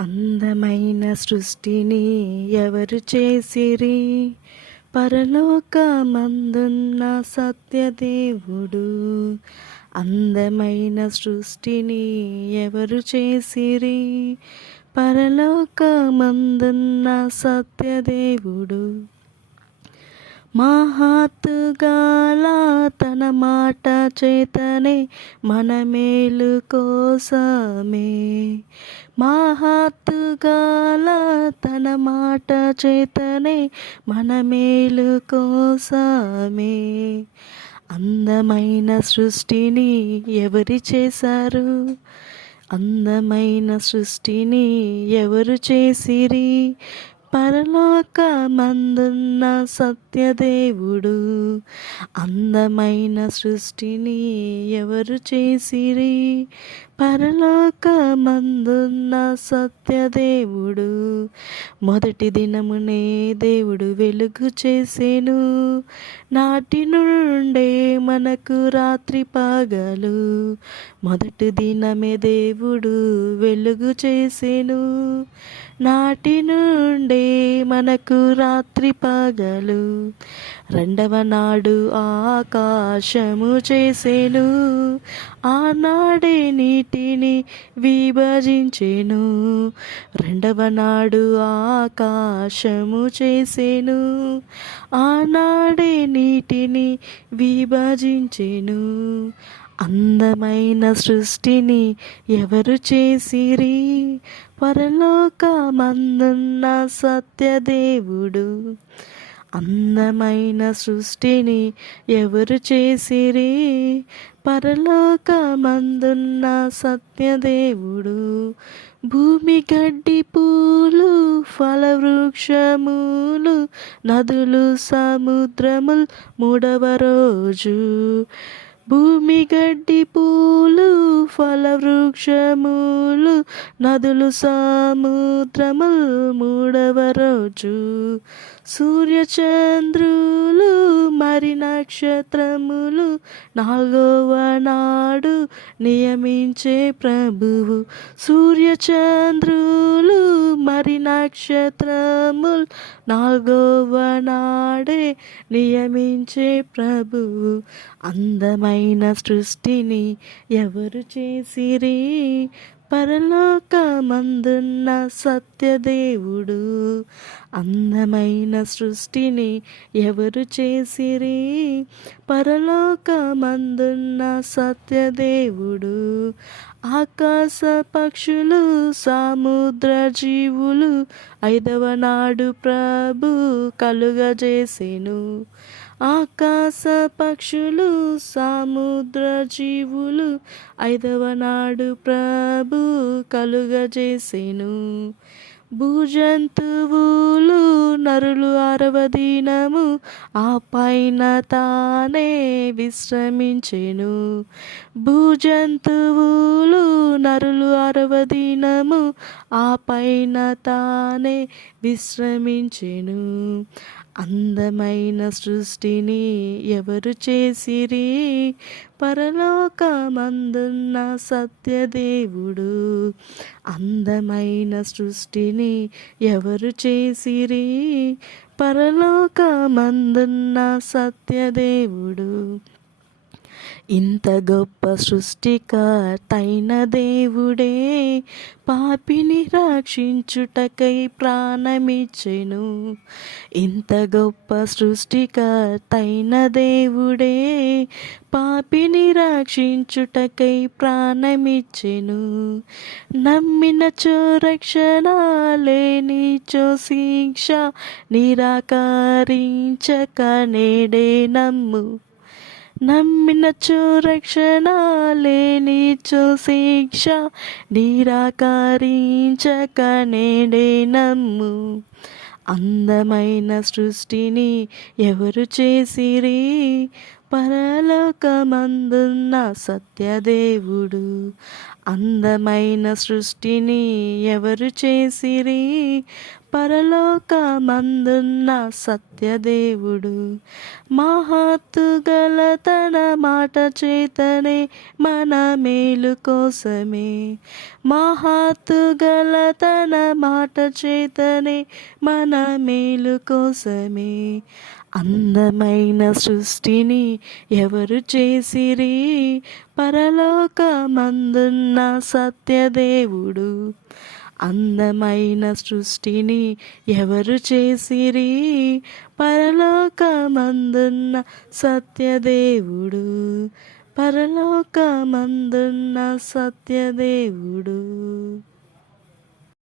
అందమైన సృష్టిని ఎవరు చేసిరి? పరలోకమందున్న సత్యదేవుడు. అందమైన సృష్టిని ఎవరు చేసిరి? పరలోకమందున్న సత్యదేవుడు. మహత్తుగల తన మాట చేతనే మన మేలు కోసమే. మహత్తుగల తన మాట చేతనే మన మేలు కోసమే. అందమైన సృష్టిని ఎవరు చేశారు? అందమైన సృష్టిని ఎవరు చేసిరి? పరలోకమందున్న సత్యదేవుడు. అందమైన సృష్టిని ఎవరు చేసిరి? పరలోకమందున్న సత్యదేవుడు. మొదటి దినమునే దేవుడు వెలుగు చేసెను. నాటి నుండే మనకు రాత్రి పగలు. మొదటి దినమే దేవుడు వెలుగు చేసెను. నాటి నుండే మనకు రాత్రి పగలు. రెండవ నాడు ఆకాశము చేసెను. ఆనాడే నీటిని విభజించెను. రెండవ నాడు ఆకాశము చేసెను. ఆనాడే నీటిని విభజించెను. అందమైన సృష్టిని ఎవరు చేసిరి? పరలోకమందున్న సత్యదేవుడు. అందమైన సృష్టిని ఎవరు చేసిరి? పరలోకమందున్న సత్యదేవుడు. భూమి గడ్డి పూలు ఫలవృక్షములు నదులు సముద్రములు మూడవ రోజు. భూమి గడ్డి పూలు ఫలవృక్షములు నదులు సముద్రములు మూడవ రోజు. సూర్యచంద్రులు మరి నక్షత్రములు నాలుగవ నాడు నియమించే ప్రభువు. సూర్యచంద్రులు మరి నక్షత్రములు నాలుగవ నాడే నియమించే ప్రభువు. అందమైన సృష్టిని ఎవరు చేసిరి? పరలోకమందున్న సత్యదేవుడు. అందమైన సృష్టిని ఎవరు చేసిరి? పరలోకమందున్న సత్యదేవుడు. ఆకాశ పక్షులు సముద్ర జీవులు ఐదవ నాడు ప్రభు కలుగజేసెను. ఆకాశ పక్షులు సముద్ర జీవులు ఐదవ నాడు ప్రభు కలుగజేసెను. భూజంతువులు నరులు ఆరవ దినము ఆ పైన తానే విశ్రమించెను. భూజంతువులు నరులు ఆరవ దినము ఆ పైన తానే విశ్రమించెను. అందమైన సృష్టిని ఎవరు చేసిరి? పరలోకమందున్న సత్యదేవుడు. అందమైన సృష్టిని ఎవరు చేసిరి? పరలోకమందున్న సత్యదేవుడు. ఇంత గొప్ప సృష్టికర్తైన దేవుడే పాపిని రక్షించుటకై ప్రాణమిచ్చెను. ఇంత గొప్ప సృష్టికర్తైన దేవుడే పాపిని రక్షించుటకై ప్రాణమిచ్చెను. నమ్మినచో రక్షణ లేనిచో శిక్ష నిరాకరించక నేడే నమ్ము. నమ్మినచో రక్షణ లేనిచో శిక్ష నిరాకరించక నేడే నమ్ము. అందమైన సృష్టిని ఎవరు చేసిరి? పరలోకమందున్న సత్యదేవుడు. అందమైన సృష్టిని ఎవరు చేసిరి? పరలోకమందున్న సత్యదేవుడు. మహత్తు గల తన మాట చేతనే మన మేలు కోసమే. మహత్తు గల తన మాట చేతనే మన మేలు కోసమే. అందమైన సృష్టిని ఎవరు చేసిరి? పరలోకమందున్న సత్యదేవుడు. అందమైన సృష్టిని ఎవరు చేసిరి? పరలోకమందున్న సత్యదేవుడు. పరలోకమందున్న సత్యదేవుడు.